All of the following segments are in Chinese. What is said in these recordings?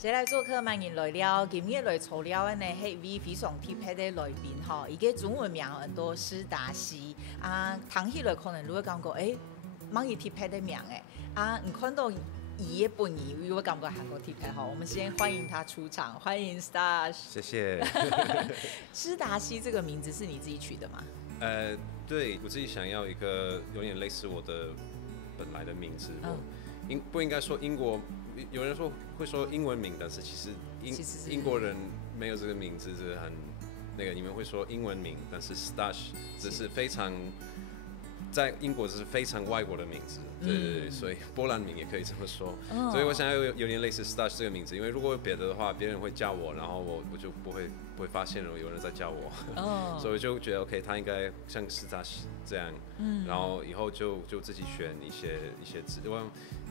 谁来做客？欢迎来了，今日来抽了的呢，是一位非常特别的来宾哈，伊个中文名很多施达西啊，听起来可能如果感觉蛮伊特别的名诶啊，你看到伊的本意，如果感觉韩国特别好，我们先欢迎他出场，欢迎 Stash。谢谢。施达西这个名字是你自己取的吗？对我自己想要一个有点类似我的本来的名字，不应该说英国。有人会说英文名，但是其实英国人没有这个名字，是很那个。你们会说英文名，但是 Stash 这是非常在英国这是非常外国的名字，对，所以波兰名也可以这么说。所以我想要有点类似 Stash 这个名字，因为如果有别的话，别人会叫我，然后我就不会发现有人在叫我，所以我就觉得 OK， 他应该像 Stash 这样，然后以后就自己选一些字。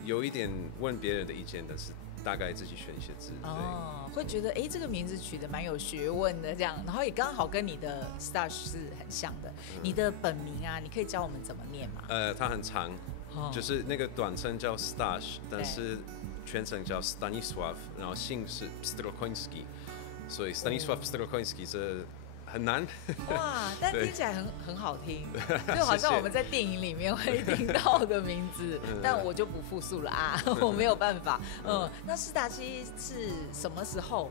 有一点问别人的意见，但是大概自己选一些字。会觉得这个名字取得蛮有学问的这样，然后也刚好跟你的 Stash 是很像的。你的本名啊，你可以教我们怎么念吗？它很长，就是那个短称叫 Stash， 但是全称叫 Stanisław， 然后姓是 Strokoński， 所以 Stanisław Strokoński 这很难哇，但听起来很好听，就好像我们在电影里面会听到的名字，但我就不复述了啊，我没有办法。那施达西是什么时候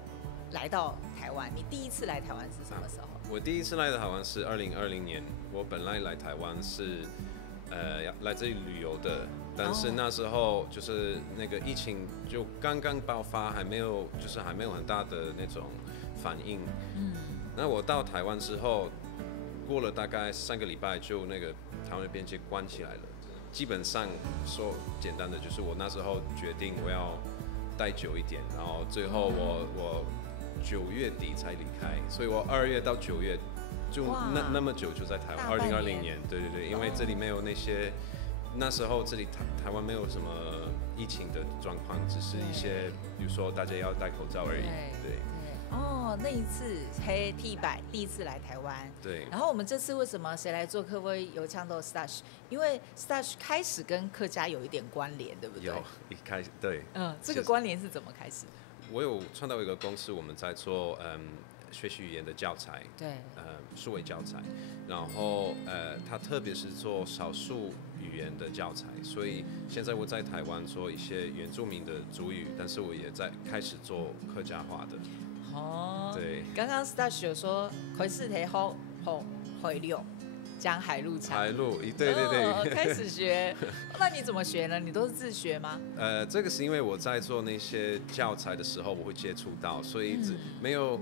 来到台湾？你第一次来台湾是什么时候？我第一次来的台湾是2020年，我本来来台湾是来这里旅游的，但是那时候就是那个疫情就刚刚爆发，还没有很大的那种反应。那我到台湾之后，过了大概3个礼拜，就那个台湾的边界关起来了。基本上说简单的，就是我那时候决定我要待久一点，然后最后我9月底才离开，所以我2月到9月就那么久就在台湾。2020年，对，因为这里没有那时候这里台湾没有什么疫情的状况，只是一些比如说大家要戴口罩而已，对。那一次黑 T100第一次来台湾，对。然后我们这次为什么谁来做客会有唱到 Stash？ 因为 Stash 开始跟客家有一点关联，对不对？有，一开始对。这个关联是怎么开始？我有创造一个公司，我们在做学习语言的教材，对，数位教材，然后它特别是做少数语言的教材，所以现在我在台湾做一些原住民的族语，但是我也在开始做客家话的。对。刚刚 Stash 有说开始提好回流讲海陆腔，对，开始学。那你怎么学呢？你都是自学吗？这个是因为我在做那些教材的时候，我会接触到，所以没有。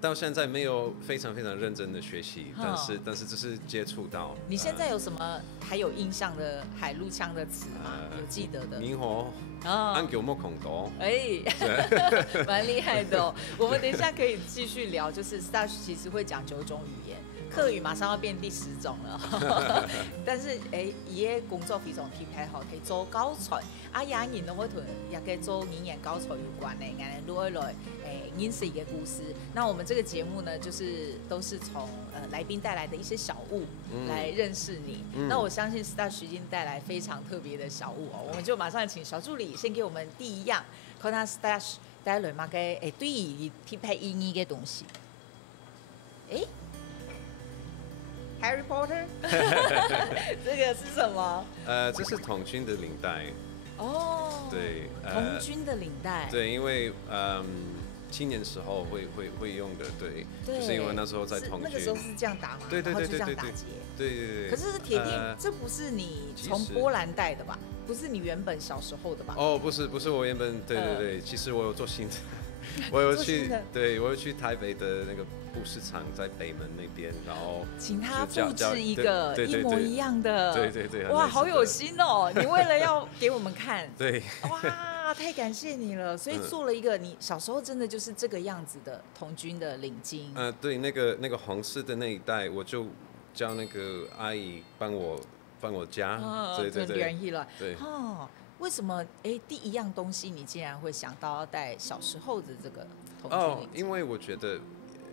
到现在没有非常非常认真的学习，但是只是接触到。你现在有什么还有印象的海陆腔的词吗？有记得的？你好，安给我们孔多，蛮厉害的哦。我们等一下可以继续聊，就是 Stash 其实会讲9种语言，客语马上要变第10种了。但是伊的工作非常特别好，可以做教材，也人都会同也可以做语言教材有关的，俺都会来认识一个故事。那我们这个节目呢，就是都是从来宾带来的一些小物来认识你。那我相信 Stash 已经带来非常特别的小物哦，我们就马上请小助理先给我们第一样，看他 Stash 带来嘛个对于特别意义的东西。Harry Potter 这个是什么？这是童军的领带。对，童军的领带。对，因为青年时候会用的，对，就是因为那时候在童军，那个时候是这样打吗？对，然后就这样打结。对。可是是铁定，这不是你从波兰带的吧？不是你原本小时候的吧？不是我原本，对，其实我有做新的。我有去台北的那个布市场，在北门那边，然后请他复制一个一模一样的，对，哇，好有心哦！你为了要给我们看，对，哇，太感谢你了。所以做了一个你小时候真的就是这个样子的童军的领巾。对，那个红色的那一带，我就叫那个阿姨帮我夹，对。为什么第一样东西你竟然会想到要带小时候的这个童军领巾？因为我觉得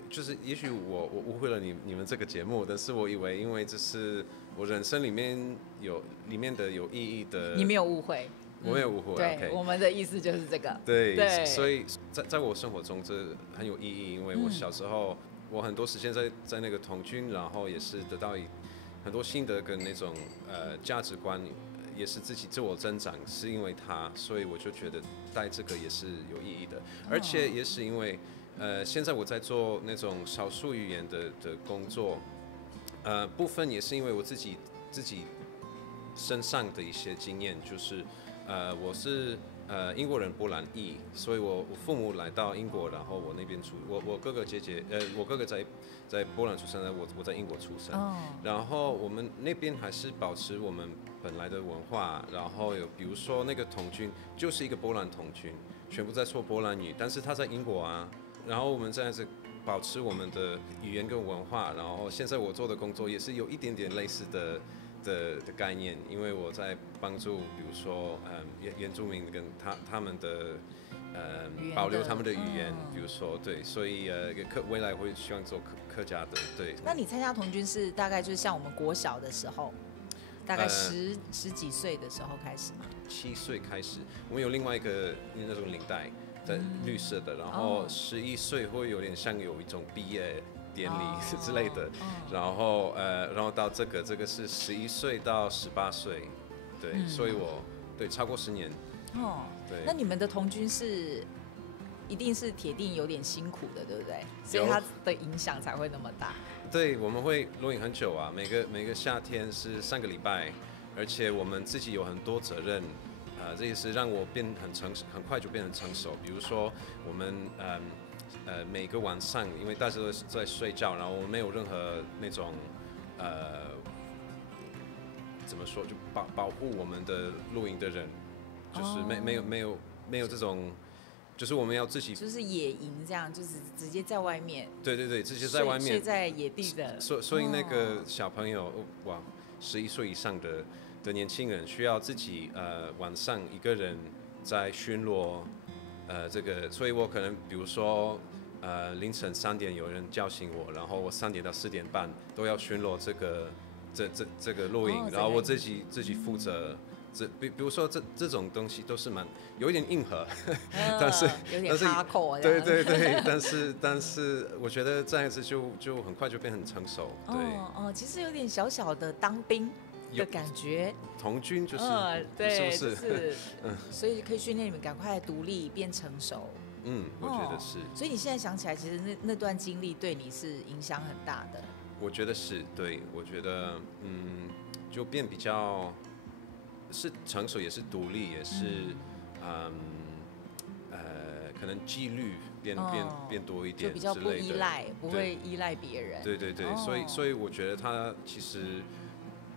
就是也许我误会了你们这个节目，但是我以为因为这是我人生里面的有意义的。你没有误会。我没有误会。对， OK， 我们的意思就是这个。对，所以在我生活中这很有意义，因为我小时候我很多时间在那个童军，然后也是得到很多心得跟那种价值观，也是自己自我增长，是因为他，所以我就觉得带这个也是有意义的，而且也是因为现在我在做那种少数语言的工作，部分也是因为我自己身上的一些经验，就是我是英国人波兰裔，所以我父母来到英国，然后我那边我哥哥姐姐我哥哥在波兰出生的，我在英国出生，然后我们那边还是保持我们本来的文化，然后有比如说那个童军就是一个波兰童军，全部在说波兰语，但是他在英国啊，然后我们这样子保持我们的语言跟文化，然后现在我做的工作也是有一点点类似的概念，因为我在帮助，比如说原住民跟他们的保留他们的语言，比如说对，所以未来会希望做客家的，对。那你参加童军是大概就是像我们国小的时候，大概十几岁的时候开始吗？7岁开始，我们有另外一个那种领带，在绿色的，然后11岁会有点像有一种毕业典礼之类的，然后到这个是11岁到18岁，对，所以我对超过10年。对。那你们的童军是一定是铁定有点辛苦的，对不对？所以它的影响才会那么大。对，我们会露营很久啊，每个夏天是3个礼拜，而且我们自己有很多责任。这也是让我变很快就变成成熟。比如说，我们每个晚上，因为大家都在睡觉，然后我们没有任何那种怎么说，就保护我们的露营的人，就是没有这种，就是我们要自己就是野营这样，就是直接在外面。对，直接在外面睡在野地的。所以那个小朋友哇，11岁以上的年轻人需要自己晚上一个人在巡逻，这个，所以我可能比如说凌晨3点有人叫醒我，然后我3点到4点半都要巡逻这个露营，然后我自己负责。比如说这种东西都是有一点硬核，但是有点哈口，对，但是我觉得这样子就很快就变很成熟，对。其实有点小小的当兵的感觉，童军就是，对，是不是？所以可以训练你们赶快独立变成熟。我觉得是。所以你现在想起来，其实那段经历对你是影响很大的。我觉得是，对，我觉得就变比较是成熟，也是独立，也是可能纪律变多一点，就比较不依赖，不会依赖别人。对，所以我觉得他其实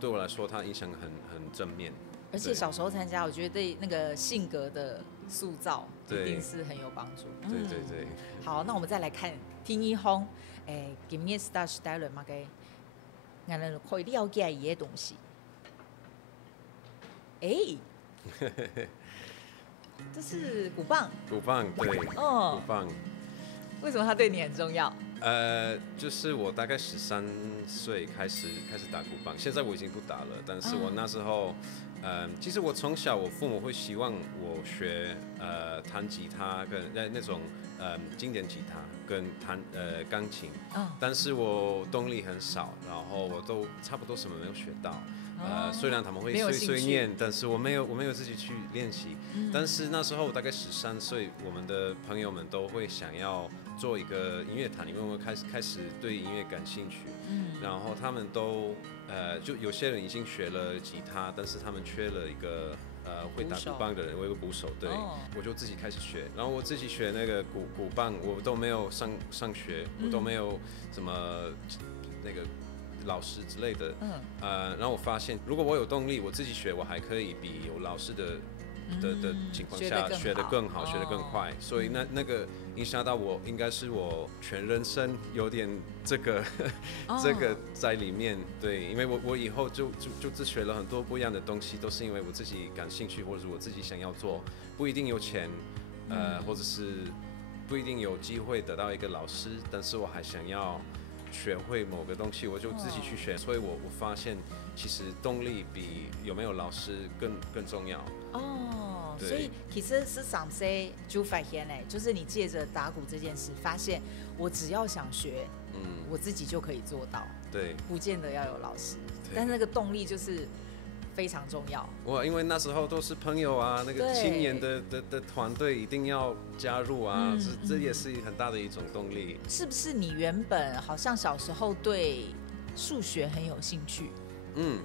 对我来说，他影响很正面。而且小时候参加，我觉得对那个性格的塑造一定是很有帮助。对。好，那我们再来看听一风，今年是时代了嘛？俺们可以了解一些东西。这是鼓棒。鼓棒，对。鼓棒。为什么它对你很重要？就是我大概13岁开始打鼓棒，现在我已经不打了，但是我那时候，其实我从小我父母会希望我学弹吉他跟那种经典吉他跟弹钢琴，但是我动力很少，然后我都差不多什么没有学到。虽然他们会碎念，但是我没有自己去练习。但是那时候我大概13岁，我们的朋友们都会想要做一个音乐坛，因为我开始对音乐感兴趣。然后他们都就有些人已经学了吉他，但是他们缺了一个会打鼓棒的人，我有个鼓手，对，我就自己开始学。然后我自己学那个鼓棒，我都没有上学，我都没有什么那个老师之类的，然后我发现，如果我有动力，我自己学，我还可以比有老师的情况下学得更好，学得更快。所以那个影响到我，应该是我全人生有点这个在里面。对，因为我以后就自学了很多不一样的东西，都是因为我自己感兴趣，或者是我自己想要做，不一定有钱，或者是不一定有机会得到一个老师，但是我还想要学会某个东西，我就自己去学。所以我发现，其实动力比有没有老师更重要。哦，所以其实是上次就发现呢，就是你借着打鼓这件事，发现我只要想学，我自己就可以做到。对，不见得要有老师，但是那个动力就是非常重要。因为那时候都是朋友啊，那个青年的团队一定要加入啊，这也是很大的一种动力。是不是你原本好像小时候对数学很有兴趣？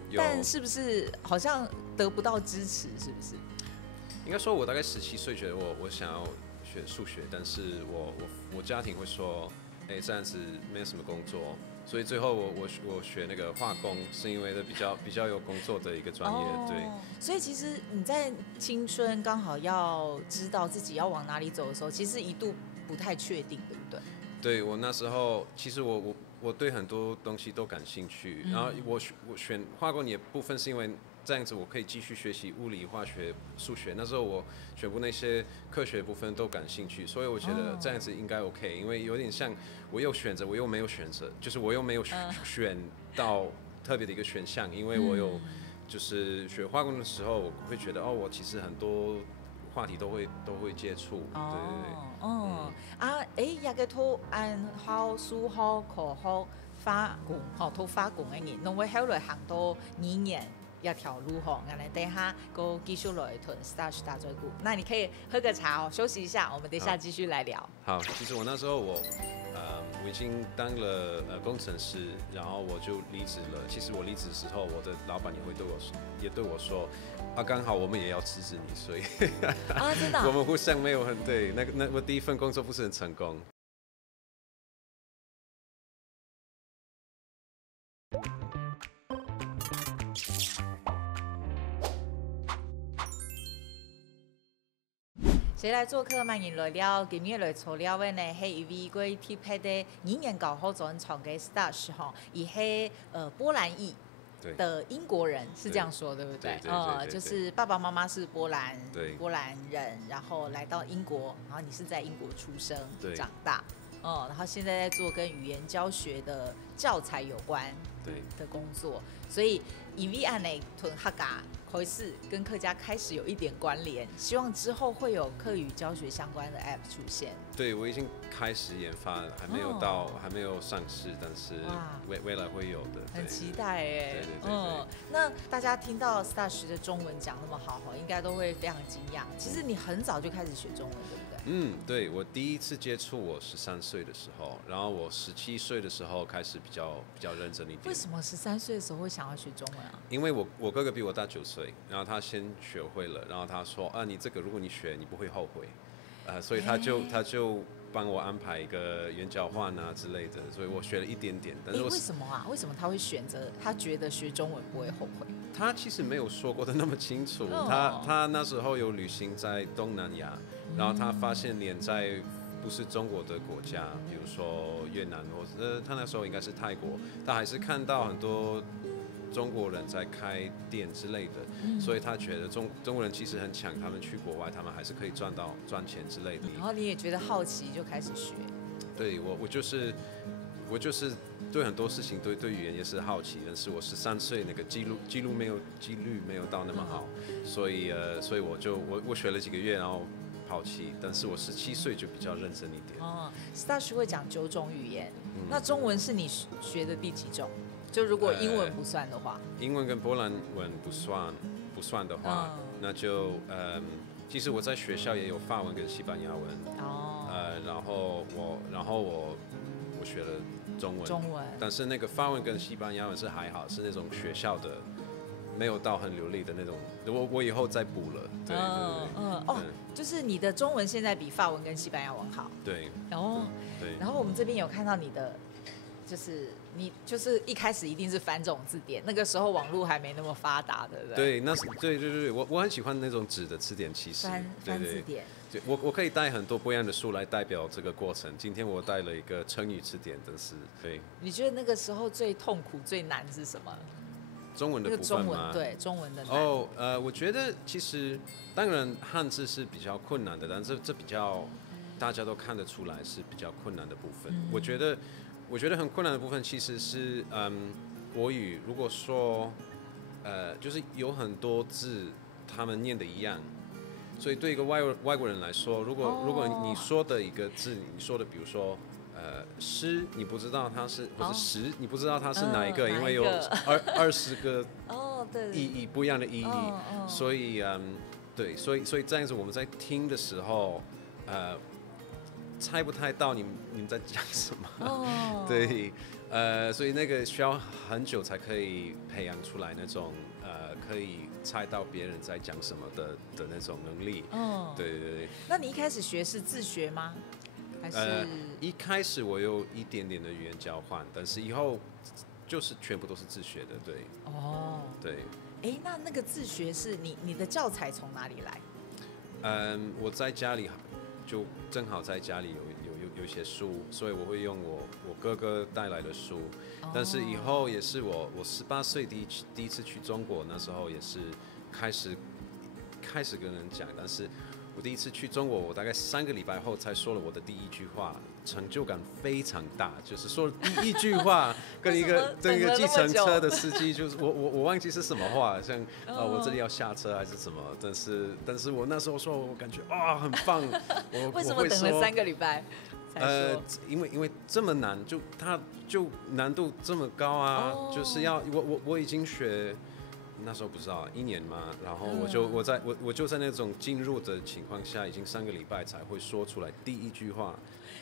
有。但是不是好像得不到支持？是不是？应该说，我大概17岁觉得我想要学数学，但是我家庭会说，这样子没有什么工作。所以最后我学那个化工，是因为比较有工作的一个专业，对。所以其实你在青春刚好要知道自己要往哪里走的时候，其实一度不太确定，对不对？对，我那时候其实我对很多东西都感兴趣，然后我选化工也部分是因为这样子我可以继续学习物理、化学、数学。那时候我全部那些科学部分都感兴趣，所以我觉得这样子应该 OK，因为有点像我有选择，我又没有选择，就是我又没有选到特别的一个选项，因为我有就是学化工的时候，我会觉得我其实很多话题都会接触，对。也个读按好、数好、科好、化工，读化工的人，侬会后来行到语言一条路吼，我们等一下go继续来谈 Stash 大嘴鼓。那你可以喝个茶休息一下，我们等一下继续来聊。好，其实我那时候我已经当了工程师，然后我就离职了。其实我离职的时候，我的老板也对我说，刚好我们也要辞职你，所以真的我们互相没有很对。那我第一份工作不是很成功。谁来做客？欢迎来了，今日来做了的呢，是一位过特别的语言教好专长的 Stash 哈，也是波兰裔的英国人，是这样说对不对？就是爸爸妈妈是波兰人，然后来到英国，然后你是在英国出生长大，然后现在在做跟语言教学的教材有关的工作，所以以为安内屯客家开始跟客家开始有一点关联，希望之后会有客语教学相关的 App 出现。对，我已经开始研发了，还没有上市，但是未来会有的，很期待哎。对。那大家听到 Stash 的中文讲那么好，应该都会非常惊讶。其实你很早就开始学中文，对不对？对，我第一次接触我13岁的时候，然后我17岁的时候开始比较认真一点。为什么13岁的时候会想要学中文啊？因为我哥哥比我大9岁，然后他先学会了，然后他说你这个如果你学，你不会后悔，所以他就帮我安排一个语言交换啊之类的，所以我学了一点点。但是为什么啊？为什么他会选择？他觉得学中文不会后悔？他其实没有说过的那么清楚。他那时候有旅行在东南亚，然后他发现连在不是中国的国家，比如说越南或者他那时候应该是泰国，他还是看到很多中国人在开店之类的，所以他觉得中国人其实很强，他们去国外，他们还是可以赚钱之类的。然后你也觉得好奇，就开始学。对，我就是对很多事情对语言也是好奇，但是我13岁那个几率没有到那么好，所以我学了几个月，然后抛弃。但是我17岁就比较认真一点。Stash 会讲9种语言，那中文是你学的第几种？就如果英文不算的话，英文跟波兰文不算的话，那就其实我在学校也有法文跟西班牙文，然后我学了中文，但是那个法文跟西班牙文是还好，是那种学校的，没有到很流利的那种，我以后再补了。对，就是你的中文现在比法文跟西班牙文好。对，然后我们这边有看到你的。就是你就是一开始一定是翻这种字典，那个时候网络还没那么发达，对不对？对，对，我很喜欢那种纸的字典，其实翻字典。对，我可以带很多不一样的书来代表这个过程。今天我带了一个成语字典，但是对。你觉得那个时候最痛苦、最难是什么？中文的部分吗？对，中文的难。我觉得其实当然汉字是比较困难的，但这比较大家都看得出来是比较困难的部分。我觉得我觉得很困难的部分其实是国语，如果说就是有很多字他们念的一样。所以对一个外国人来说，如果你说的一个字，你说的比如说诗，你不知道它是或者十，你不知道它是哪一个，因为有20个意义不一样的意义，所以对，所以这样子我们在听的时候，猜不太到你们在讲什么，对，所以那个需要很久才可以培养出来那种可以猜到别人在讲什么的那种能力。对对对。那你一开始学是自学吗？还是？一开始我有一点点的语言交换，但是以后就是全部都是自学的，对。对。那个自学是你的教材从哪里来？我在家里就正好在家里有一些书，所以我会用我哥哥带来的书。但是以后也是我18岁第一次去中国，那时候也是开始跟人讲，但是我第一次去中国，我大概3个礼拜后才说了我的第一句话，成就感非常大，就是说了第一句话跟一个计程车的司机，就是我忘记是什么话，像我这里要下车还是什么，但是我那时候说，我感觉很棒。为什么等了3个礼拜？因为这么难，它就难度这么高啊，就是要我已经学。那时候不知道1年嘛，然后我就在那种进入的情况下，已经3个礼拜才会说出来第一句话。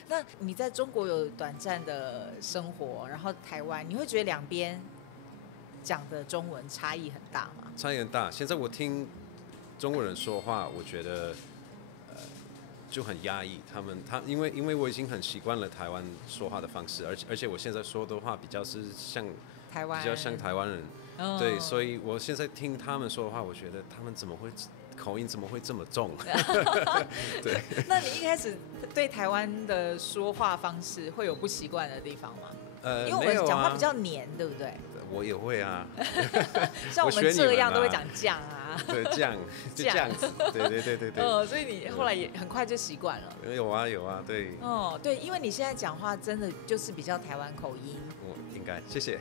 那你在中国有短暂的生活，然后台湾，你会觉得两边讲的中文差异很大吗？差异很大。现在我听中国人说话，我觉得就很压抑。因为我已经很习惯了台湾说话的方式，而且我现在说的话比较像台湾人。对，所以我现在听他们说的话，我觉得他们口音怎么会这么重？对。那你一开始对台湾的说话方式会有不习惯的地方吗？因为我们讲话比较黏，对不对？我也会啊。像我们这样都会讲酱啊。对，酱就这样子。对。所以你后来也很快就习惯了。有啊，对。对，因为你现在讲话真的就是比较台湾口音。应该，谢谢。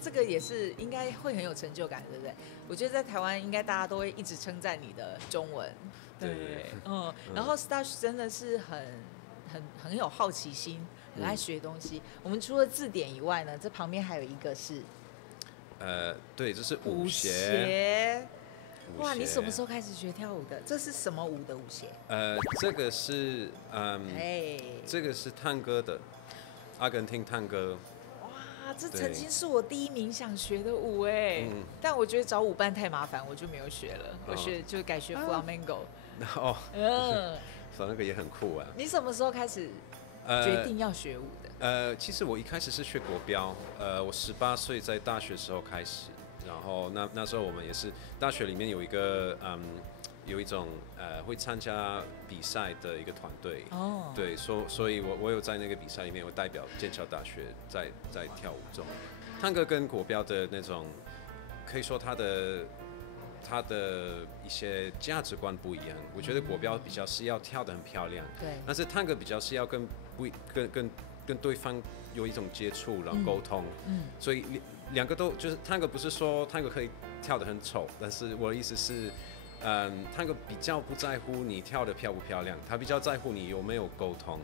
这个也是应该会很有成就感，对不对？我觉得在台湾应该大家都会一直称赞你的中文。对，然后 Stash 真的是很有好奇心，很爱学东西。我们除了字典以外呢，这旁边还有一个是，对，这是舞鞋。哇，你什么时候开始学跳舞的？这是什么舞的舞鞋？这个是这个是探戈的。阿根廷探戈，哇，这曾经是我第1名想学的舞但我觉得找舞伴太麻烦，我就没有学了。我就改学 Flamenco。那个也很酷啊。你什么时候开始决定要学舞的？其实我一开始是学国标，我18岁在大学时候开始，然后那时候我们也是大学里面有一种会参加比赛的一个团队，对，所以我有在那个比赛里面，我代表剑桥大学在跳舞中。探戈跟国标的那种，可以说它的一些价值观不一样。我觉得国标比较是要跳得很漂亮，对，但是探戈比较是要跟对方有一种接触，然后沟通，所以两个都就是探戈不是说探戈可以跳得很丑，但是我的意思是。探戈比较不在乎你跳得漂不漂亮，他比较在乎你有没有沟通。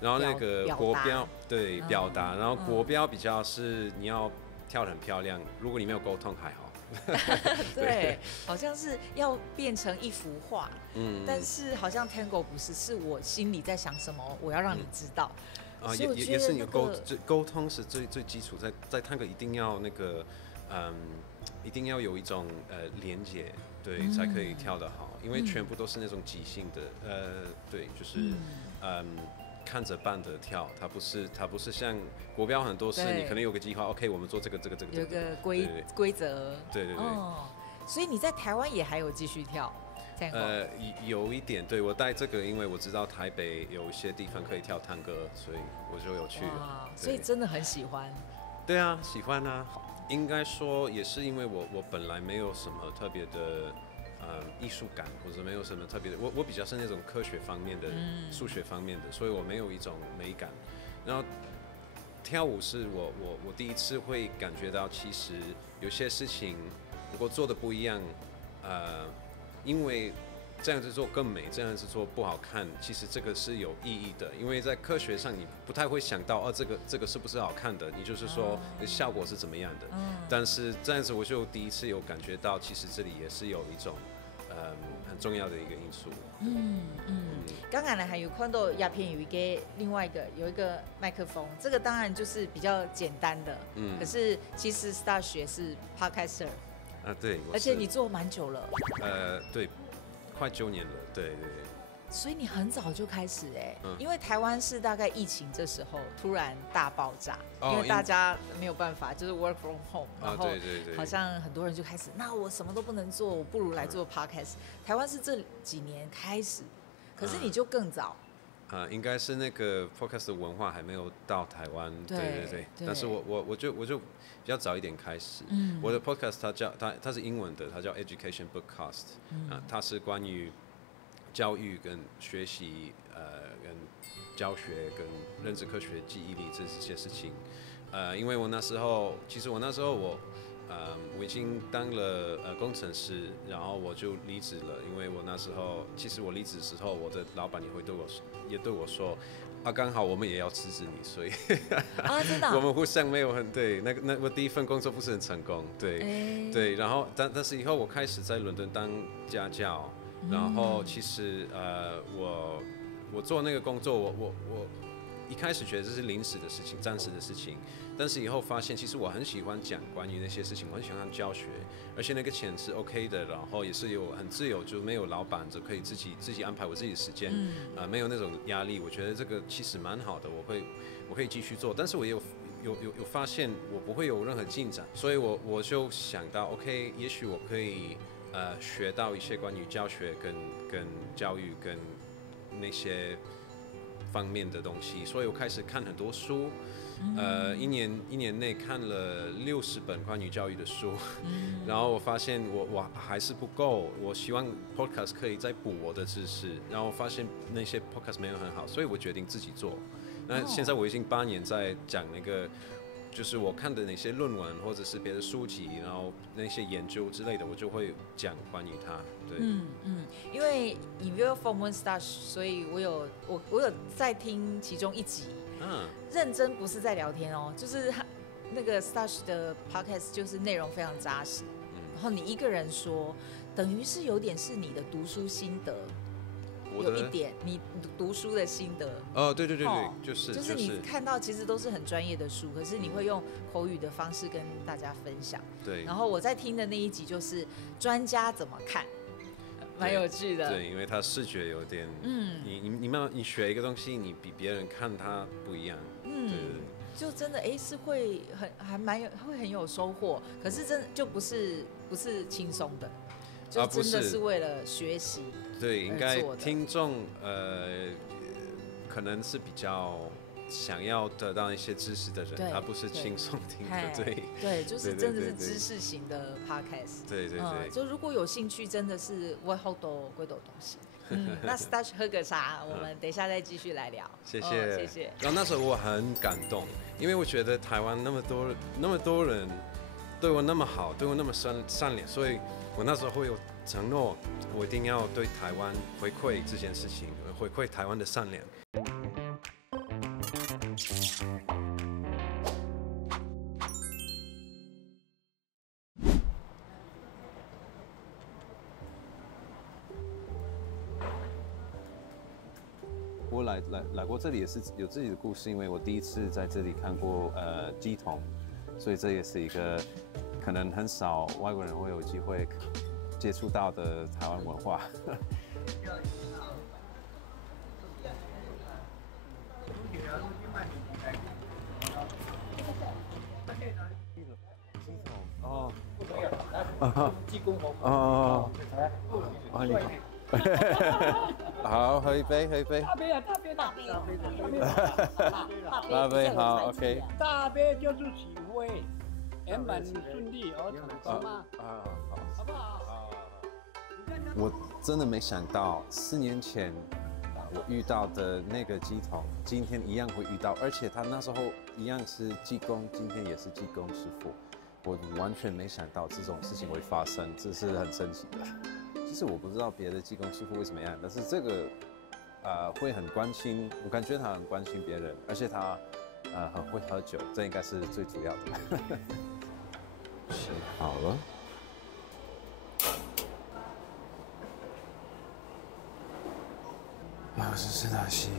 然后那个国标对表达，然后国标比较是你要跳得很漂亮，如果你没有沟通还好。对，好像是要变成一幅画，但是好像 Tango 不是，是我心里在想什么，我要让你知道。也是你沟通是最基础，在探戈一定要那个一定要有一种连结。对，才可以跳得好，因为全部都是那种即兴的，对，就是看着办的跳，它不是像国标很多是你可能有个计划 ，OK， 我们做这个，有个规则，对。所以你在台湾也还有继续跳？有一点，对，我带这个，因为我知道台北有一些地方可以跳探戈，所以我就有去了。所以真的很喜欢。对啊，喜欢啊。应该说也是因为我本来没有什么特别的艺术感，或者没有什么特别的，我比较是那种科学方面的、数学方面的，所以我没有一种美感。然后跳舞是我第一次会感觉到，其实有些事情如果做的不一样，因为这样子做更美，这样子做不好看，其实这个是有意义的，因为在科学上你不太会想到，这个是不是好看的，你就是说效果是怎么样的。但是这样子我就第一次有感觉到，其实这里也是有一种很重要的一个因素。刚才呢还有看到鸦片另外有一个麦克风，这个当然就是比较简单的，可是其实 Stash 也是 Podcaster 对，而且你做蛮久了，对，快9年了，对。所以你很早就开始因为台湾是大概疫情这时候突然大爆炸，因为大家没有办法，就是 work from home， 然后好像很多人就开始，那我什么都不能做，我不如来做 podcast。台湾是这几年开始，可是你就更早。应该是那个 podcast 的文化还没有到台湾，对。但是我就比较早一点开始。我的 podcast 它是英文的，它叫 Education Bookcast，它是关于教育跟学习，跟教学跟认知科学、记忆力这些事情。因为我那时候我已经当了工程师，然后我就离职了。因为我那时候其实我离职的时候，我的老板也对我说，刚好我们也要辞职你，所以真的我们互相没有很对。那我第一份工作不是很成功，对。然后但是以后我开始在伦敦当家教。然后其实我做那个工作，我一开始觉得这是临时的事情，暂时的事情，但是以后发现其实我很喜欢讲关于那些事情，我很喜欢教学，而且那个钱是 OK 的，然后也是很自由，就没有老板，就可以自己安排我自己的时间，没有那种压力，我觉得这个其实蛮好的，我可以继续做，但是我也有发现我不会有任何进展，所以我就想到 OK， 也许我可以学到一些关于教学跟教育跟那些方面的东西，所以我开始看很多书，一年内看了60本关于教育的书，然后我发现我还是不够，我希望 podcast 可以再补我的知识，然后发现那些 podcast 没有很好，所以我决定自己做。那现在我已经8年在讲那个。就是我看的哪些论文或者是别的书籍，然后那些研究之类的，我就会讲关于它。对，因为以 View from One Stash， 所以我有在听其中一集，认真不是在聊天哦，就是那个 Stash 的 podcast 就是内容非常扎实，然后你一个人说，等于是有点是你的读书心得。有一点你读书的心得对，就是你看到其实都是很专业的书，可是你会用口语的方式跟大家分享。对，然后我在听的那一集就是专家怎么看，蛮有趣的。对，因为它视觉有点，你学一个东西，你比别人看它不一样。对，就真的是会会很有收获，可是真的就不是轻松的，就真的是为了学习。对，应该听众可能是比较想要得到一些知识的人，他不是轻松听的。对，就是真的是知识型的 podcast。对，就如果有兴趣，真的是会好多贵多东西。那 Stash 喝个茶，我们等一下再继续来聊。谢谢。然后那时候我很感动，因为我觉得台湾那么多人对我那么好，对我那么善良，所以我那时候会有承诺，我一定要对台湾回馈这件事情，回馈台湾的善良。我来过这里也是有自己的故事，因为我第一次在这里看过鸡桶，所以这也是一个可能很少外国人会有机会接触到的台湾文化。鸡公红好，喝一杯。大杯，好 ，OK。大杯就是起飞，圆满顺利而成功吗？好不好？我真的没想到4年前我遇到的那个乩童，今天一样会遇到，而且他那时候一样是技工，今天也是技工师傅。我完全没想到这种事情会发生，这是很神奇的。其实我不知道别的技工师傅会怎么样，但是这个会很关心，我感觉他很关心别人，而且他很会喝酒，这应该是最主要的。写好了。这是哪些？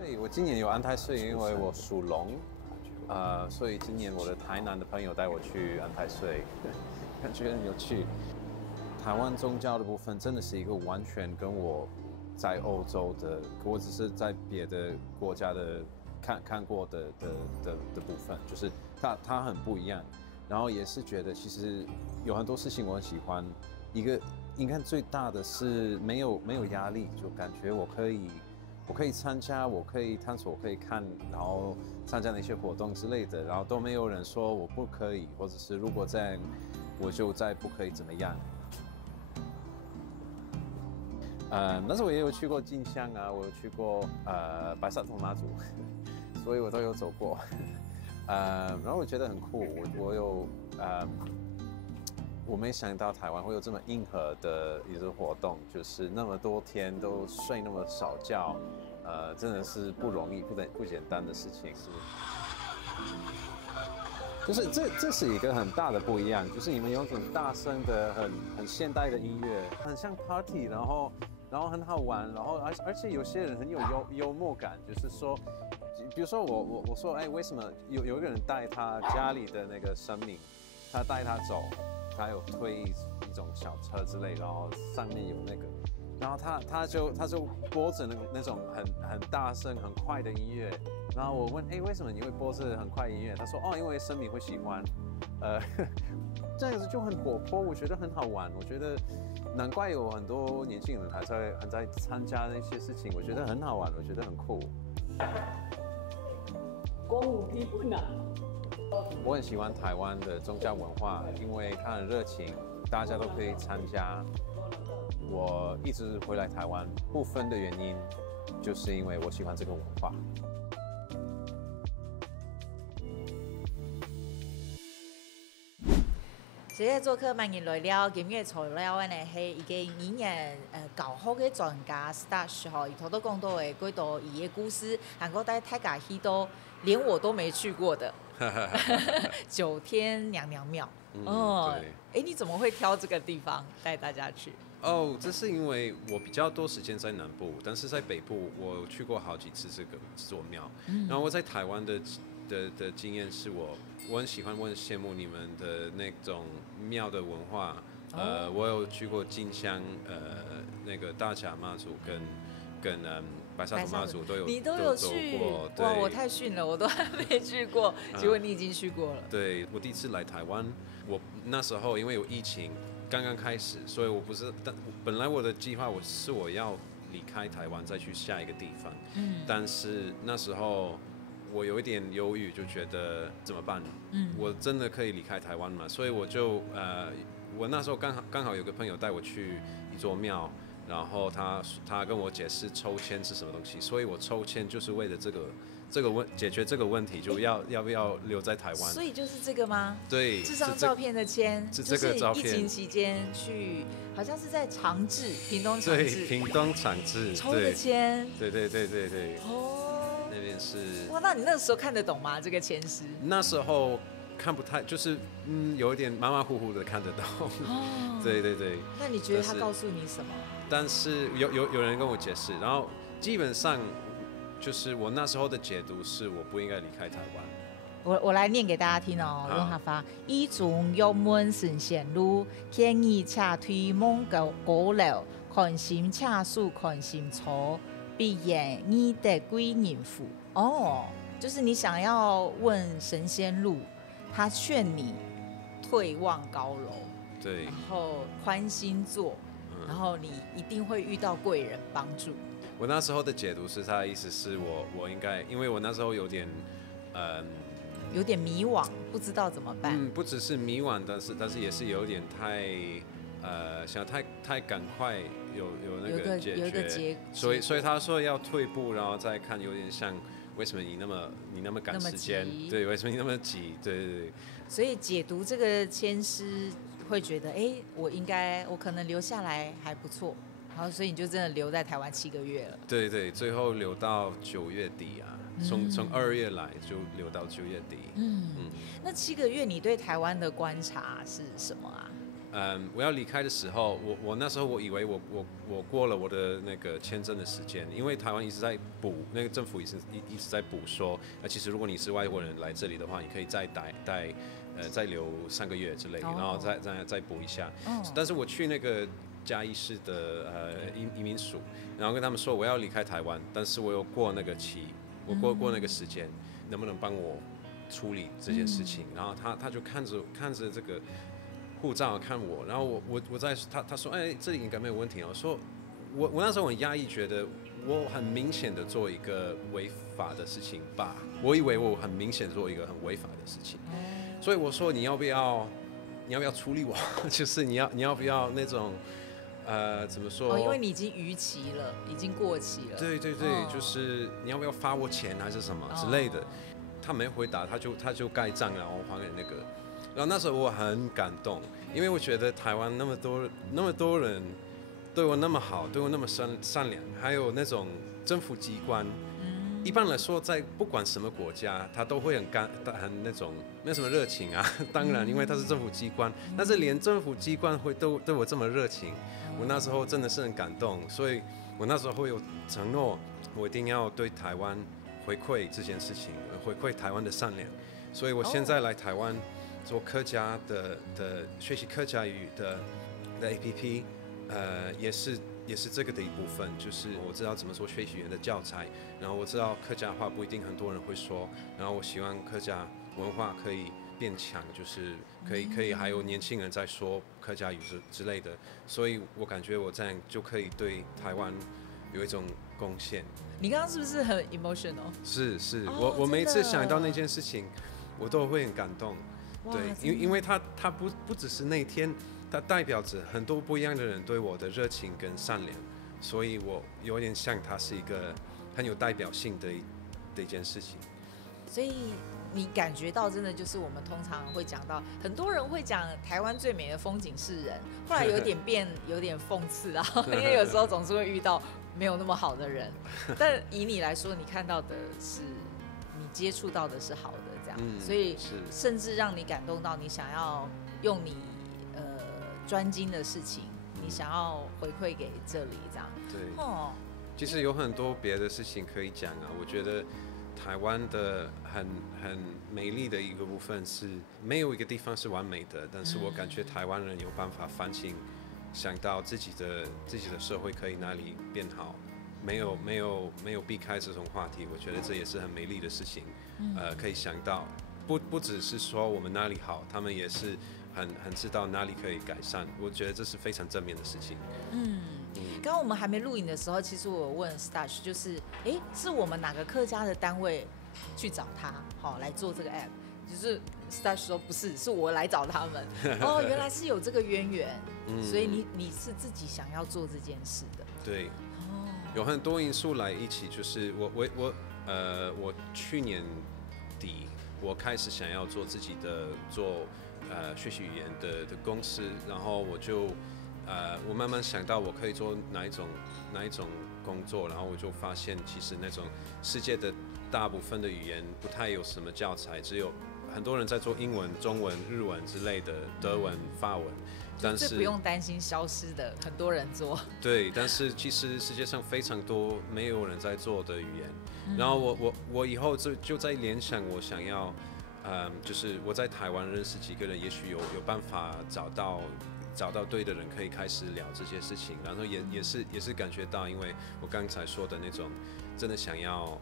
对，我今年有安太岁，因为我属龙，所以今年我的台南的朋友带我去安太岁，感觉很有趣。台湾宗教的部分真的是一个完全跟我在欧洲的，我只是在别的国家的看过的部分，就是它很不一样。然后也是觉得其实有很多事情我很喜欢，应该最大的是没有压力，就感觉我可以参加，我可以探索，我可以看，然后参加那些活动之类的，然后都没有人说我不可以，或者是如果这样我就再不可以怎么样。但是我也有去过进香啊，我有去过白沙屯妈祖，所以我都有走过。然后我觉得很酷，我没想到台湾会有这么硬核的一个活动，就是那么多天都睡那么少觉，真的是不容易、不简单的事情。就是这是一个很大的不一样，就是你们有种大声的、很现代的音乐，很像 party， 然后很好玩，然后而且有些人很有幽默感，就是说，比如说我说为什么有一个人带他家里的那个生命，他带他走。他有推一种小车之类，然后上面有那个，然后他就播着那种很大声很快的音乐，然后我问为什么你会播这很快音乐？他说因为生米会喜欢，这样子就很活泼，我觉得很好玩，我觉得难怪有很多年轻人还在参加那些事情，我觉得很好玩，我觉得很酷。歌舞基本啊。我很喜欢台湾的宗教文化，因为它很热情，大家都可以参加。我一直回来台湾，部分的原因就是因为我喜欢这个文化。今日做客萬年來了，今日材料呢係一個語言教學嘅專家 Stash 吼，伊頭都講到誒幾多伊嘅故事，韓國帶大家去到連我都沒去過的9天娘娘廟。對。你怎麼會挑這個地方帶大家去？這是因為我比較多時間在南部，但是在北部我去過好幾次這座廟。然後我在台灣的經驗是我很喜歡，我很羨慕你們的那種廟的文化。我有去過進香，那個大甲媽祖跟白沙屯媽祖都有，你都有去過。哇，我太遜了，我都還沒去過，結果你已經去過了。對，我第一次來台灣，我那時候因為有疫情剛剛開始，所以我不是，本來我的計劃我要離開台灣再去下一個地方，但是那時候我有一點猶豫，就覺得怎麼辦？我真的可以離開台灣嗎？所以我就我那時候剛好有個朋友帶我去一座廟。然後他跟我解釋抽籤是什麼東西，所以我抽籤就是為了解決這個問題，就要不要留在台灣。所以就是這個嗎？對，這張照片的籤，是這個照片。就是疫情期間去，好像是在長治，屏東長治。對，屏東長治。抽的籤。對。哦。那邊是。哇，那你那時候看得懂嗎？這個籤詩？那時候看不太，就是有一點馬馬虎虎的看得懂。哦。對。那你覺得他告訴你什麼？但是有人跟我解釋，然後基本上就是我那時候的解讀是我不應該離開台灣。我來念給大家聽哦，用下發：依種玉門神仙路，建議且推蒙高樓，看心且數看心錯，必然易得貴人福。哦，就是你想要問神仙路，他勸你退望高樓，對，然後寬心坐。然後你一定會遇到貴人幫助。我那時候的解讀是，他的意思是我應該，因為我那時候有點迷惘，不知道怎麼辦。不只是迷惘，但是也是有點太想太赶快有那个解决，所以他说要退步，然后再看，有点像为什么你那么赶时间？对，为什么你那么急？对。所以解读这个签诗会觉得，我可能留下来还不错，然后所以你就真的留在台湾7个月了。对，最后留到9月底啊，从2月来就留到9月底。那7个月你对台湾的观察是什么啊？我要离开的时候，我那时候我以为我过了我的那个签证的时间，因为台湾一直在补，那个政府一直在补说，其实如果你是外国人来这里的话，你可以再留3个月之类的，然后再补一下。但是我去那个嘉义市的移民署，然后跟他们说我要离开台湾，但是我有过那个期，我过那个时间，能不能帮我处理这件事情？然后他就看着这个护照看我，然后他说这里应该没有问题。我说我那时候很压抑，觉得我很明显的做一个违法的事情吧，我以为我很明显做一个很违法的事情，所以我说你要不要处理我？就是你要不要那种怎么说？因为你已经逾期了，已经过期了。对，就是你要不要发我钱还是什么之类的？他没回答，他就盖章，然后还给那个。然后那时候我很感动，因为我觉得台湾那么多人对我那么好，对我那么善良，还有那种政府机关，一般来说在不管什么国家，他都会很那种没有什么热情啊。当然，因为他是政府机关，但是连政府机关会对我这么热情，我那时候真的是很感动，所以我那时候会有承诺，我一定要对台湾回馈这件事情，回馈台湾的善良。所以我现在来台湾做客家的学习客家语的 APP， 也是这个的一部分，就是我知道怎么做学习语言的教材，然后我知道客家话不一定很多人会说，然后我希望客家文化可以变强，就是可以还有年轻人在说客家语之类的，所以我感觉我这样就可以对台湾有一种贡献。你刚刚是不是很 emotional？ 是，我每次想到那件事情，我都会很感动。对，因为它不只是那天，它代表着很多不一样的人对我的热情跟善良，所以我有点像它是一个很有代表性的一件事情。所以你感觉到真的就是我们通常会讲到，很多人会讲台湾最美的风景是人，后来有点讽刺啊，因为有时候总是会遇到没有那么好的人，但以你来说，你看到的是你接触到的是好的。所以甚至让你感动到你想要用你专精的事情，你想要回馈给这里这样。对，其实有很多别的事情可以讲啊。我觉得台湾的很美丽的一个部分是，没有一个地方是完美的，但是我感觉台湾人有办法反省，想到自己的社会可以哪里变好。没有避开这种话题，我觉得这也是很美丽的事情。可以想到，不只是说我们哪里好，他们也是很知道哪里可以改善。我觉得这是非常正面的事情。刚刚我们还没录影的时候，其实我有问 Stash， 就是是我们哪个客家的单位去找他，来做这个 app？ 就是 Stash 说不是，是我来找他们。原来是有这个渊源，所以你是自己想要做这件事的。对。有很多因素来一起，就是我去年底我开始想要做自己的学习语言的公司，然后我慢慢想到我可以做哪一种工作，然后我就发现其实那种世界的大部分的语言不太有什么教材，只有很多人在做英文、中文、日文之类的，德文、法文。但是不用担心消失的，很多人做。对，但是其实世界上非常多没有人在做的语言。然后我以后就在联想，我想要，就是我在台湾认识几个人，也许有办法找到对的人，可以开始聊这些事情。然后也是感觉到，因为我刚才说的那种，真的想要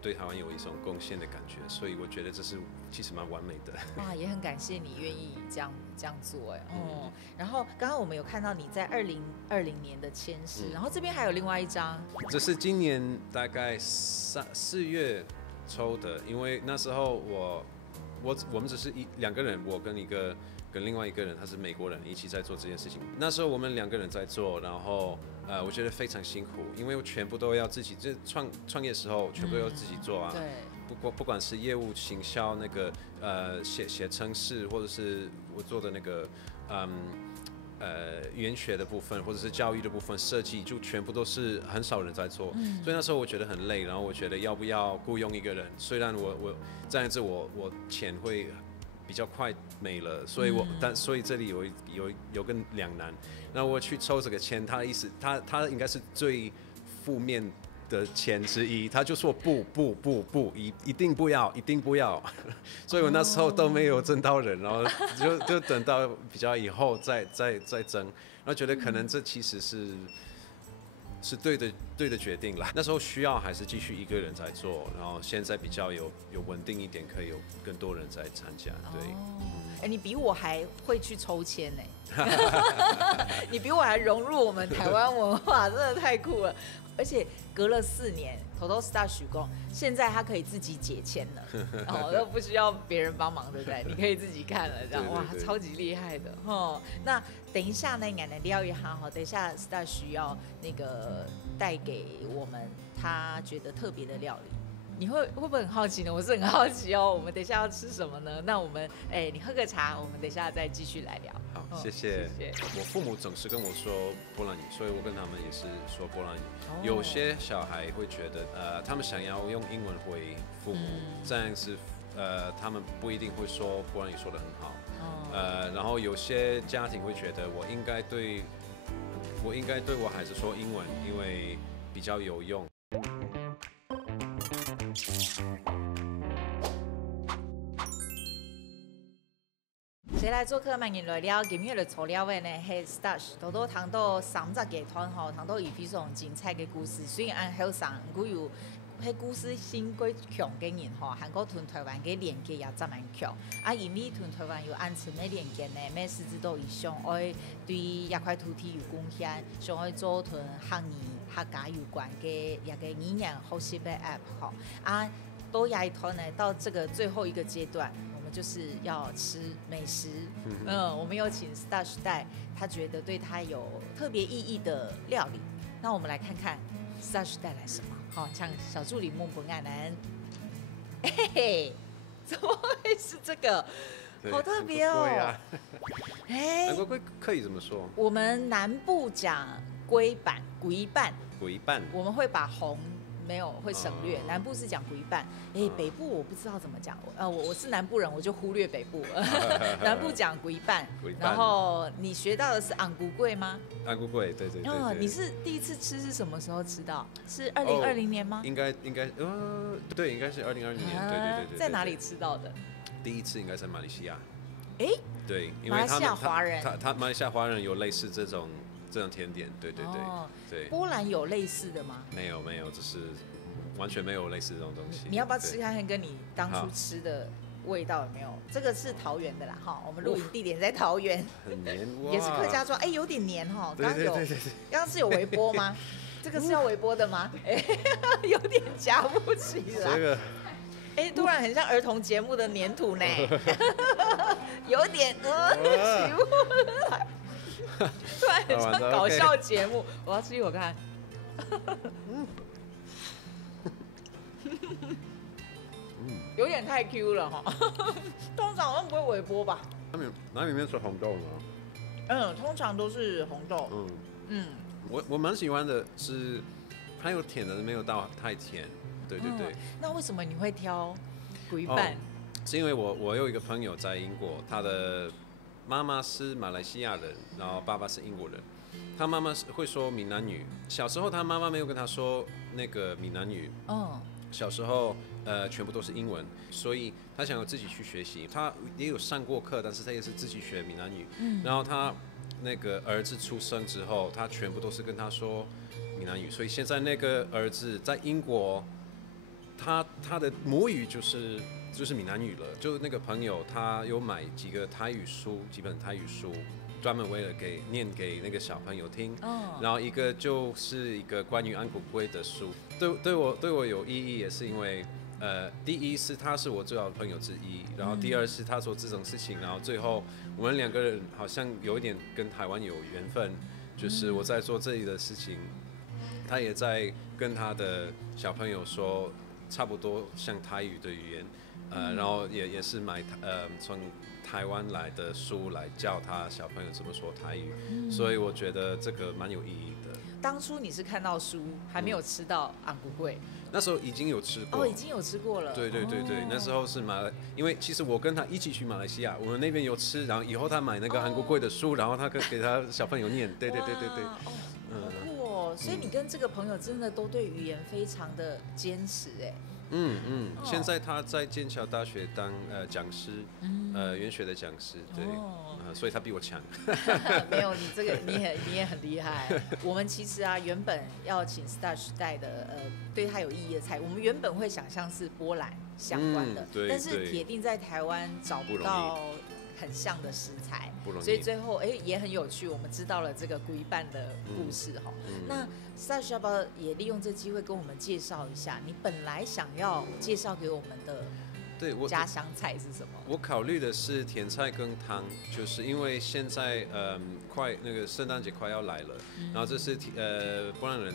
对台湾有一种贡献的感觉，所以我觉得这是其实蛮完美的。哇，也很感谢你愿意这样做然后刚刚我们有看到你在2020年的签诗，然后这边还有另外一张，这是今年大概4月抽的，因为那时候我们只是两个人，我跟另外一个人，他是美国人，一起在做这件事情。那时候我们两个人在做，然后我觉得非常辛苦，因为我全部都要自己，这创业的时候全部都要自己做啊。对。不管是业务、行销那个写程式，或者是我做的那个语言学的部分，或者是教育的部分，设计就全部都是很少人在做，所以那时候我觉得很累，然后我觉得要不要雇佣一个人？虽然我这样子我钱会比较快没了，所以所以这里有个两难。那我去抽这个签，他的意思他应该是最负面的钱之一，他就说不，一定不要，所以我那时候都没有争到人，然后就等到比较以后再争，然后觉得可能这其实是对的决定啦。那时候需要还是继续一个人在做，然后现在比较有稳定一点，可以有更多人在参加，对。你比我还会去抽签呢，你比我还融入我们台湾文化，真的太酷了。而且隔了4年，头头 Star 许工，现在他可以自己解签了，都不需要别人帮忙，对不对？你可以自己看了，这样哇，超级厉害的那等一下呢，俺的廖一航等一下 Star 需要那个带给我们他觉得特别的料理。你会不会很好奇呢？我是很好奇哦。我们等一下要吃什么呢？那我们你喝个茶，我们等一下再继续来聊。好，谢谢。我父母总是跟我说波兰语，所以我跟他们也是说波兰语。有些小孩会觉得他们想要用英文回父母，这样是他们不一定会说波兰语说得很好。然后有些家庭会觉得我应该对我孩子说英文，因为比较有用。谁来做客慢言来了？今日的材料呢係 Stash， 多多談到30個團吼，談到伊非常精彩嘅故事。雖然按後生，佢有迄故事性幾強嘅人吼，韓國同台灣嘅連接也真蠻強。因為同台灣有安全嘅連接呢，咩獅子都以上愛對一塊土地有貢獻，想愛做同客家有關嘅一個語言學習嘅 app 吼。都亞一團呢，到這個最後一個階段。就是要吃美食，我们有请 Stash 带他觉得对他有特别意义的料理。那我们来看看 Stash 带来什么。好，像小助理孟本爱男，嘿嘿，怎么会是这个？好特别哦！韩国龟可以怎么说？我们南部讲龟板、龟板，我们会把红。没有会省略，南部是讲鬼板，北部我不知道怎么讲，我是南部人，我就忽略北部，南部讲鬼板，然后你学到的是昂古贵吗？昂古贵，对。你是第一次吃是什么时候吃到？是2020年吗？应该，对，应该是2020年，对。在哪里吃到的？第一次应该在马来西亚。对，因为马来西亚华人，他马来西亚华人有类似这种甜点，对。波兰有类似的吗？没有，只是完全没有类似这种东西。你要不要吃看看，跟你当初吃的味道有没有？这个是桃园的啦，我们录影地点在桃园，很黏哇，也是客家庄，有点黏哈。对。刚刚是有微波吗？这个是要微波的吗？有点夹不起来。这个。突然很像儿童节目的粘土呢，有点起不来。突然很像搞笑节目，我要吃一口看。有点太 Q 了哈。通常都不会微波吧？那里面是红豆吗？通常都是红豆。我蛮喜欢的是，它有甜的，没有到太甜。对。那为什么你会挑鬼板？是因为我有一个朋友在英国，他的妈妈是马来西亚人，然后爸爸是英国人。他妈妈会说闽南语，小时候他妈妈没有跟他说那个闽南语。小时候全部都是英文，所以他想要自己去学习。他也有上过课，但是他也是自己学闽南语。然后他那个儿子出生之后，他全部都是跟他说闽南语，所以现在那个儿子在英国，他的母语就是闽南语了。就那个朋友，他有买几本台语书，专门为了念给那个小朋友听。然后一个就是一个关于安古龟的书，对我有意义，也是因为第一是他是我最好的朋友之一，然后第二是他做这种事情，然后最后我们两个人好像有一点跟台湾有缘分，就是我在做这里的事情，他也在跟他的小朋友说差不多像台语的语言，然后也是买从台湾来的书来教他小朋友怎么说台语，所以我觉得这个蛮有意义的。当初你是看到书，还没有吃到昂古贵。那时候已经有吃过，已经有吃过了。对，那时候是因为其实我跟他一起去马来西亚，我们那边有吃，然后以后他买那个韩国贵的书，然后他给他小朋友念，对。好酷哦！所以你跟这个朋友真的都对语言非常的坚持哎。现在他在剑桥大学当讲师，语言学的讲师，对，所以他比我强。没有，你这个你也很厉害。我们其实啊，原本要请 Stash 带的对他有意义的菜，我们原本会想象是波兰相关的，但是铁定在台湾找不到很像的食材，所以最后也很有趣，我们知道了这个龟伴的故事哈。那 Stash 要不要也利用这机会跟我们介绍一下你本来想要介绍给我们的家乡菜是什么？我考虑的是甜菜跟汤，就是因为现在快那个圣诞节快要来了，然后这是波兰人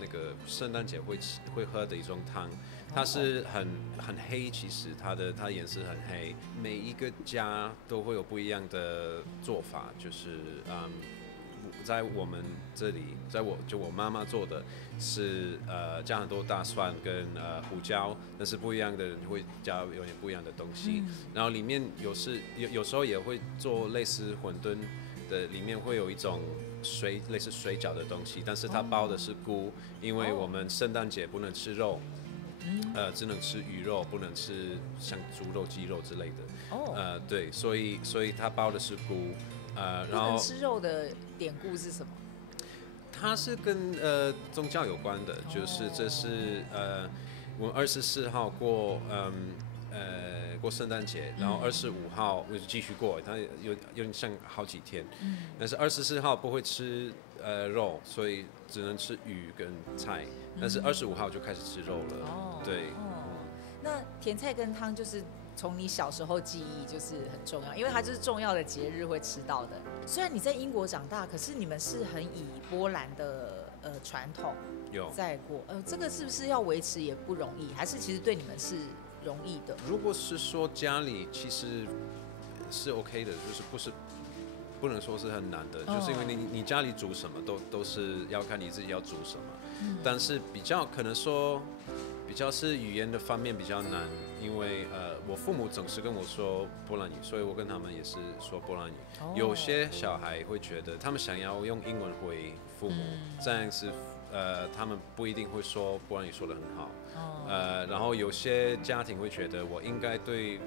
那个圣诞节会喝的一种汤，它是很黑，其实它颜色很黑，每一个家都会有不一样的做法，就是在我们这里，我妈妈做的是加很多大蒜跟胡椒，但是不一样的人会加有点不一样的东西。然后里面有时候也会做类似馄饨的，里面会有一种类似水饺的东西，但是它包的是菇，因为我们圣诞节不能吃肉，只能吃鱼肉，不能吃像猪肉、鸡肉之类的。对，所以它包的是菇。然后吃肉的典故是什么？它是跟宗教有关的，就是这是我们24号过圣诞节，然后25号我就继续过，它有点像好几天。但是24号不会吃肉，所以只能吃鱼跟菜。但是25号就开始吃肉了。对。那甜菜跟汤就是从你小时候记忆就是很重要，因为它就是重要的节日会吃到的。虽然你在英国长大，可是你们是很以波兰的传统在过，这个是不是要维持也不容易？还是其实对你们是容易的？如果是说家里其实是 OK 的，就是不能说是很难的，就是因为你家里煮什么都是要看你自己要煮什么。但是比较可能说比较是语言的方面比较难，因为我父母总是跟我说波兰语，所以我跟他们也是说波兰语。有些小孩会觉得他们想要用英文回父母，这样是他们不一定会说波兰语说得很好。然后有些家庭会觉得我应该对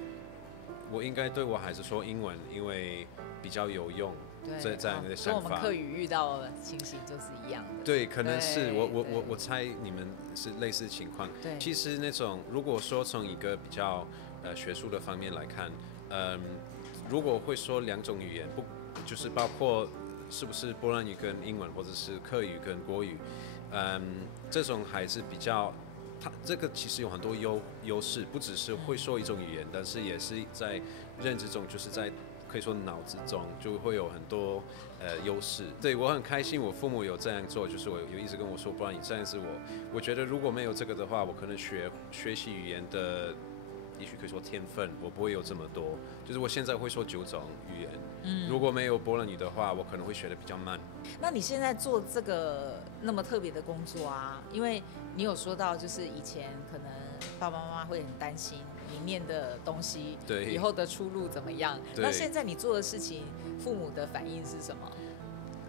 我孩子说英文，因为比较有用。这样的想法，跟我们客语遇到的情形就是一样的。对，可能是我猜你们是类似情况。对，其实那种如果说从一个比较学术的方面来看，如果会说2种语言，就是包括是不是波兰语跟英文，或者是客语跟国语，这种还是比较。它这个其实有很多优势，不只是会说一种语言，但是也是在认知中，就是在可以说脑子中就会有很多优势。对，我很开心，我父母有这样做，就是我有一直跟我说，不然你这样是我觉得如果没有这个的话，我可能学习语言的，也许可以说天分，我不会有这么多。就是我现在会说9种语言，如果没有波兰语的话，我可能会学得比较慢。那你现在做这个那么特别的工作啊，因为你有说到，就是以前可能爸爸妈妈会很担心你念的东西，以后的出路怎么样？那现在你做的事情，父母的反应是什么？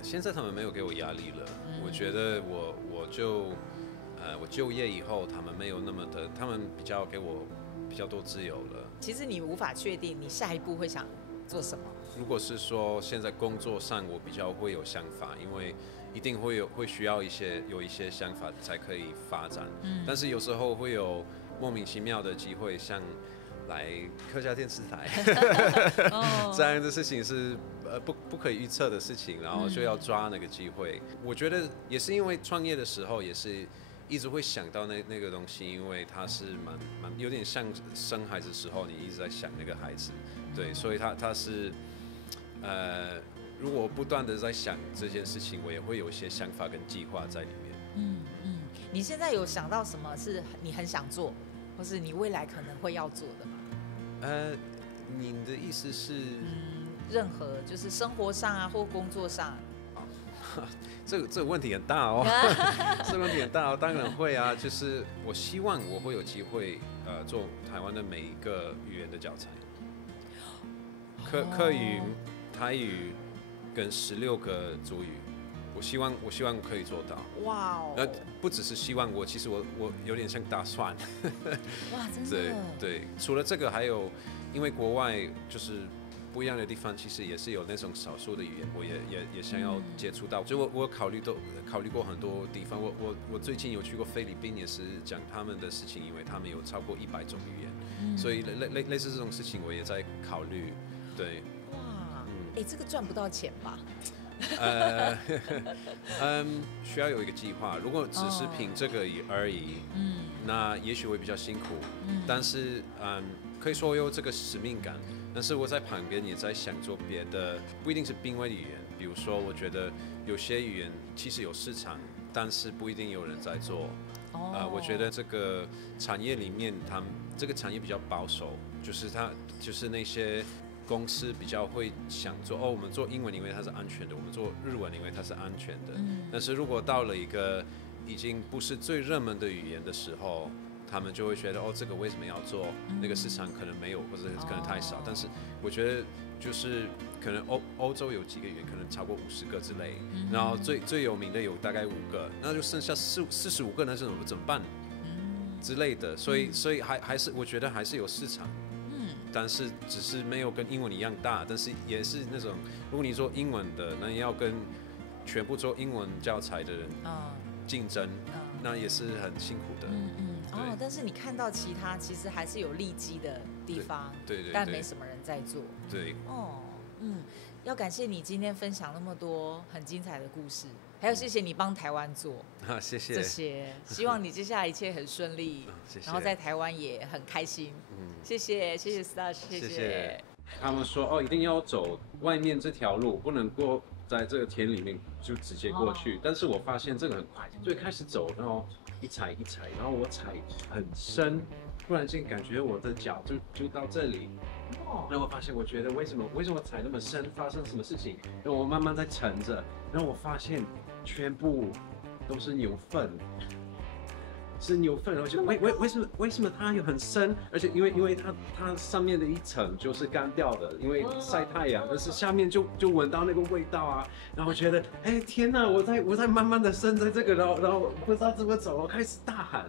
现在他们没有给我压力了，我觉得我就业以后，他们没有那么的，他们给我比较多自由了。其实你无法确定你下一步会想做什么。如果是说现在工作上我比较会有想法，因为一定会需要有一些想法才可以发展。但是有时候会有莫名其妙的机会，像来客家电视台这样的事情是不可以预测的事情，然后就要抓那个机会。我觉得也是因为创业的时候也是一直会想到那个东西，因为它是蛮有点像生孩子的时候，你一直在想那个孩子，对，所以它是如果不断的在想这件事情，我也会有一些想法跟计划在里面。你现在有想到什么是你很想做，或是你未来可能会要做的吗？你的意思是？任何就是生活上啊，或工作上。这个问题很大哦，这个问题很大哦，当然会啊，就是我希望我会有机会做台湾的每一个语言的教材，客语、台语跟16个族语，我希望我可以做到。哇哦！不只是希望，其实我有点像打算。哇，真的。对，除了这个，还有因为国外就是不一样的地方，其实也是有那种少数的语言，我也想要接触到。所以我考虑过很多地方。我最近有去过菲律宾，也是讲他们的事情，因为他们有超过100种语言，所以类似这种事情，我也在考虑。对。哇，这个赚不到钱吧？需要有一个计划。如果只是凭这个而已，那也许会比较辛苦。但是可以说有这个使命感。但是我在旁边也在想做别的，不一定是濒危的语言。比如说，我觉得有些语言其实有市场，但是不一定有人在做。我觉得这个产业里面，这个产业比较保守，就是那些公司比较会想做我们做英文因为它是安全的，我们做日文因为它是安全的。但是如果到了一个已经不是最热门的语言的时候，他们就会觉得这个为什么要做？那个市场可能没有，或者可能太少。但是我觉得就是可能欧洲有几个语言，可能超过50个之类。然后最有名的有大概5个，那就剩下45个，那是怎么办？之类的。所以还是我觉得还是有市场。但是只是没有跟英文一样大，但是也是那种，如果你做英文的，那你要跟全部做英文教材的人竞争，那也是很辛苦的。但是你看到其他其实还是有利基的地方，对，但没什么人在做。对。要感谢你今天分享那么多很精彩的故事，还有谢谢你帮台湾做谢谢这些，希望你接下来一切很顺利，谢谢。然后在台湾也很开心。谢谢 Stash， 谢谢。他们说一定要走外面这条路，不能过在这个田里面就直接过去。但是我发现这个很快，最开始走，然后一踩一踩，然后我踩很深，突然间感觉我的脚就到这里。然后我发现，我觉得为什么踩那么深，发生什么事情？然后我慢慢在沉着，然后我发现全部都是牛粪，而且为什么它有很深？而且因为它上面的一层就是干掉的，因为晒太阳，但是下面就闻到那个味道啊。然后我觉得，天哪！我在慢慢的伸在这个，然后不知道怎么走，我开始大喊。